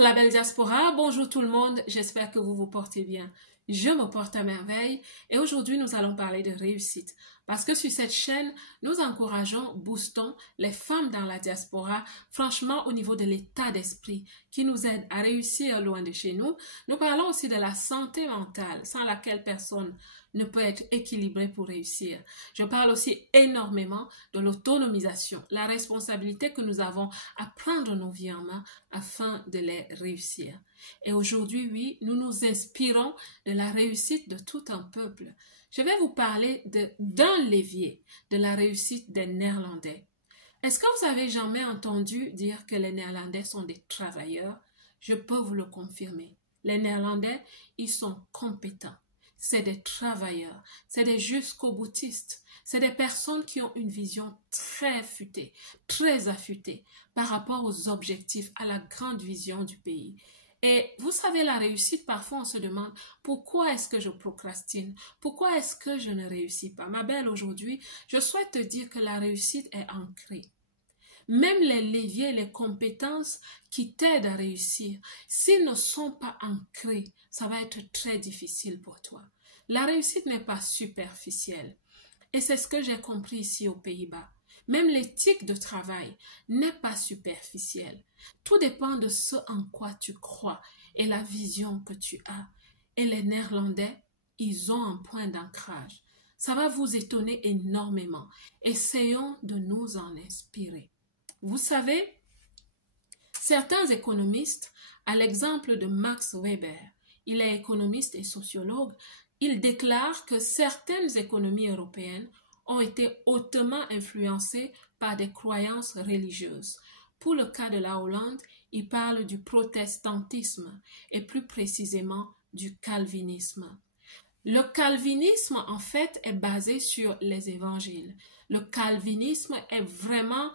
la belle diaspora, bonjour tout le monde, j'espère que vous vous portez bien. Je me porte à merveille et aujourd'hui nous allons parler de réussite. Parce que sur cette chaîne, nous encourageons, boostons les femmes dans la diaspora, franchement au niveau de l'état d'esprit qui nous aide à réussir loin de chez nous. Nous parlons aussi de la santé mentale sans laquelle personne ne peut être équilibré pour réussir. Je parle aussi énormément de l'autonomisation, la responsabilité que nous avons à prendre nos vies en main afin de les réussir. Et aujourd'hui, oui, nous nous inspirons de la réussite de tout un peuple. Je vais vous parler d'un levier de la réussite des Néerlandais. Est-ce que vous avez jamais entendu dire que les Néerlandais sont des travailleurs? Je peux vous le confirmer. Les Néerlandais, ils sont compétents. C'est des travailleurs, c'est des jusqu'au-boutistes, c'est des personnes qui ont une vision très futée, très affûtée par rapport aux objectifs, à la grande vision du pays. Et vous savez, la réussite, parfois on se demande pourquoi est-ce que je procrastine? Pourquoi est-ce que je ne réussis pas? Ma belle, aujourd'hui, je souhaite te dire que la réussite est ancrée. Même les leviers, les compétences qui t'aident à réussir, s'ils ne sont pas ancrés, ça va être très difficile pour toi. La réussite n'est pas superficielle. Et c'est ce que j'ai compris ici aux Pays-Bas. Même l'éthique de travail n'est pas superficielle. Tout dépend de ce en quoi tu crois et la vision que tu as. Et les Néerlandais, ils ont un point d'ancrage. Ça va vous étonner énormément. Essayons de nous en inspirer. Vous savez, certains économistes, à l'exemple de Max Weber, il est économiste et sociologue, il déclare que certaines économies européennes ont été hautement influencées par des croyances religieuses. Pour le cas de la Hollande, il parle du protestantisme et plus précisément du calvinisme. Le calvinisme, en fait, est basé sur les évangiles. Le calvinisme est vraiment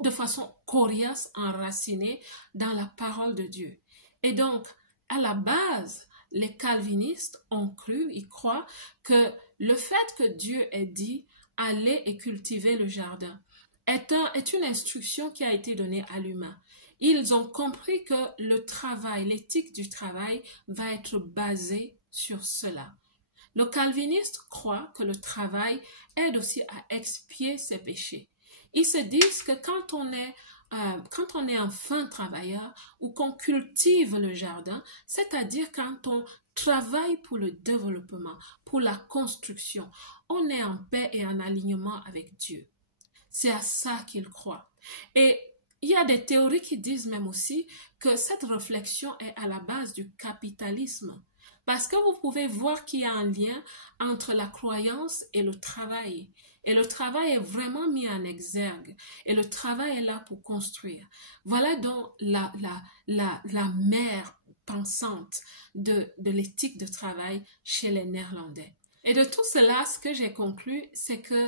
de façon coriace enraciné dans la parole de Dieu. Et donc, à la base, les calvinistes ont cru, ils croient que le fait que Dieu ait dit « allez et cultiver le jardin » est une instruction qui a été donnée à l'humain. Ils ont compris que le travail, l'éthique du travail va être basée sur cela. Le calviniste croit que le travail aide aussi à expier ses péchés. Ils se disent que quand on est un fin travailleur ou qu'on cultive le jardin, c'est-à-dire quand on travaille pour le développement, pour la construction, on est en paix et en alignement avec Dieu. C'est à ça qu'ils croient. Et il y a des théories qui disent même aussi que cette réflexion est à la base du capitalisme. Parce que vous pouvez voir qu'il y a un lien entre la croyance et le travail. Et le travail est vraiment mis en exergue. Et le travail est là pour construire. Voilà donc la mère pensante de l'éthique de travail chez les Néerlandais. Et de tout cela, ce que j'ai conclu, c'est que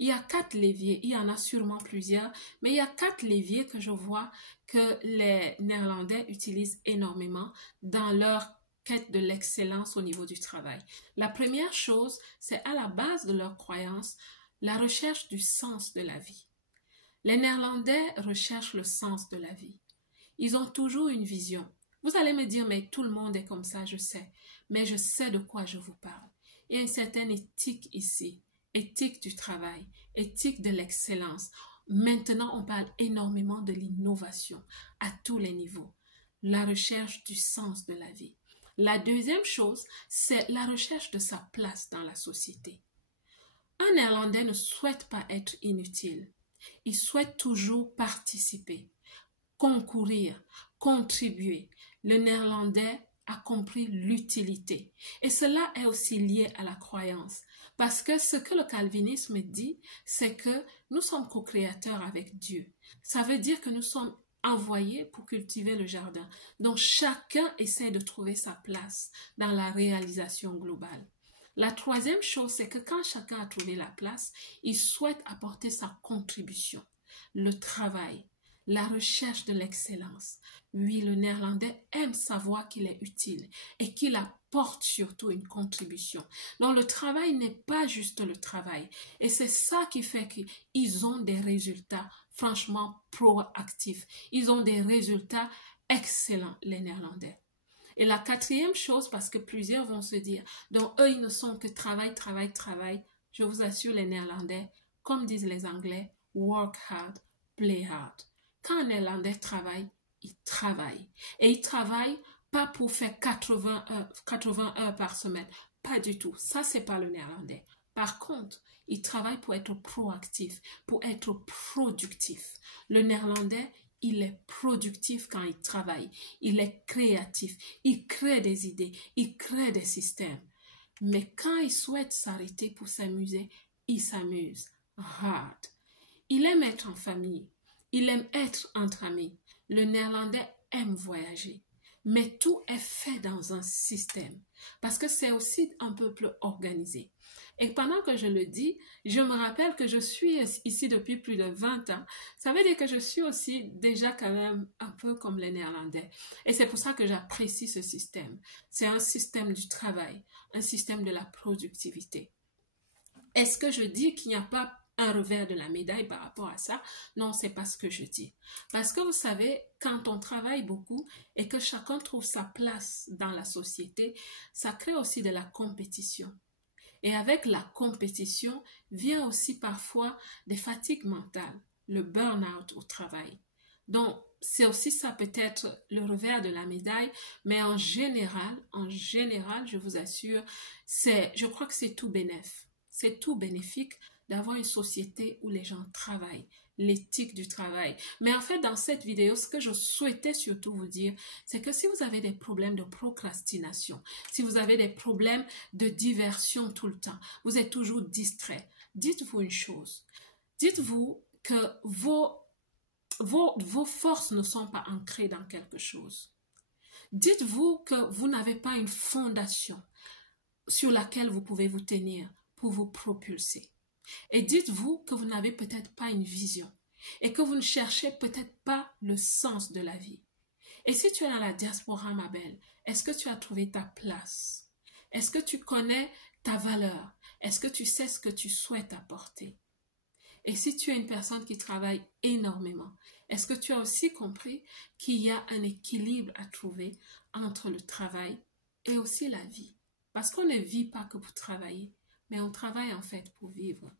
il y a 4 leviers, il y en a sûrement plusieurs, mais il y a 4 leviers que je vois que les Néerlandais utilisent énormément dans leur quête de l'excellence au niveau du travail. La première chose, c'est à la base de leur croyance, la recherche du sens de la vie. Les Néerlandais recherchent le sens de la vie. Ils ont toujours une vision. Vous allez me dire, mais tout le monde est comme ça, je sais. Mais je sais de quoi je vous parle. Il y a une certaine éthique ici. Éthique du travail, éthique de l'excellence. Maintenant, on parle énormément de l'innovation à tous les niveaux. La recherche du sens de la vie. La deuxième chose, c'est la recherche de sa place dans la société. Un Néerlandais ne souhaite pas être inutile. Il souhaite toujours participer, concourir, contribuer. Le Néerlandais a compris l'utilité. Et cela est aussi lié à la croyance. Parce que ce que le calvinisme dit, c'est que nous sommes co-créateurs avec Dieu. Ça veut dire que nous sommes envoyés pour cultiver le jardin. Donc chacun essaie de trouver sa place dans la réalisation globale. La troisième chose, c'est que quand chacun a trouvé la place, il souhaite apporter sa contribution. Le travail, la recherche de l'excellence. Oui, le Néerlandais aime savoir qu'il est utile et qu'il apporte surtout une contribution. Donc le travail n'est pas juste le travail. Et c'est ça qui fait qu'ils ont des résultats franchement proactifs. Ils ont des résultats excellent les Néerlandais. Et la quatrième chose, parce que plusieurs vont se dire, donc eux, ils ne sont que travail, travail, travail. Je vous assure, les Néerlandais, comme disent les Anglais, work hard, play hard. Quand un Néerlandais travaille, il travaille. Et il travaille pas pour faire 80 heures par semaine. Pas du tout. Ça, c'est pas le Néerlandais. Par contre, il travaille pour être proactif, pour être productif. Le Néerlandais, il est productif quand il travaille. Il est créatif. Il crée des idées. Il crée des systèmes. Mais quand il souhaite s'arrêter pour s'amuser, il s'amuse. Hard. Il aime être en famille. Il aime être entre amis. Le Néerlandais aime voyager. Mais tout est fait dans un système. Parce que c'est aussi un peuple organisé. Et pendant que je le dis, je me rappelle que je suis ici depuis plus de 20 ans. Ça veut dire que je suis aussi déjà quand même un peu comme les Néerlandais. Et c'est pour ça que j'apprécie ce système. C'est un système du travail, un système de la productivité. Est-ce que je dis qu'il n'y a pas un revers de la médaille par rapport à ça? Non, c'est pas ce que je dis. Parce que vous savez, quand on travaille beaucoup et que chacun trouve sa place dans la société, ça crée aussi de la compétition. Et avec la compétition vient aussi parfois des fatigues mentales, le burn-out au travail. Donc, c'est aussi ça peut-être le revers de la médaille, mais en général, je vous assure, je crois que c'est tout bénéf. C'est tout bénéfique d'avoir une société où les gens travaillent, l'éthique du travail. Mais en fait, dans cette vidéo, ce que je souhaitais surtout vous dire, c'est que si vous avez des problèmes de procrastination, si vous avez des problèmes de diversion tout le temps, vous êtes toujours distrait, dites-vous une chose. Dites-vous que vos forces ne sont pas ancrées dans quelque chose. Dites-vous que vous n'avez pas une fondation sur laquelle vous pouvez vous tenir pour vous propulser. Et dites-vous que vous n'avez peut-être pas une vision et que vous ne cherchez peut-être pas le sens de la vie. Et si tu es dans la diaspora, ma belle, est-ce que tu as trouvé ta place? Est-ce que tu connais ta valeur? Est-ce que tu sais ce que tu souhaites apporter? Et si tu es une personne qui travaille énormément, est-ce que tu as aussi compris qu'il y a un équilibre à trouver entre le travail et aussi la vie? Parce qu'on ne vit pas que pour travailler, mais on travaille en fait pour vivre.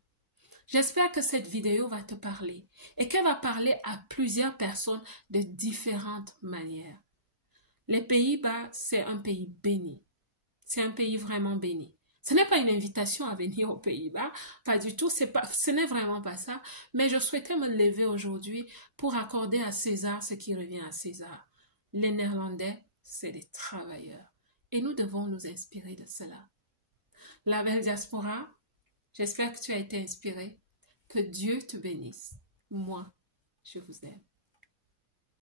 J'espère que cette vidéo va te parler et qu'elle va parler à plusieurs personnes de différentes manières. Les Pays-Bas, c'est un pays béni. C'est un pays vraiment béni. Ce n'est pas une invitation à venir aux Pays-Bas, pas du tout, ce n'est vraiment pas ça, mais je souhaitais me lever aujourd'hui pour accorder à César ce qui revient à César. Les Néerlandais, c'est des travailleurs et nous devons nous inspirer de cela. La belle diaspora, j'espère que tu as été inspiré. Que Dieu te bénisse. Moi, je vous aime.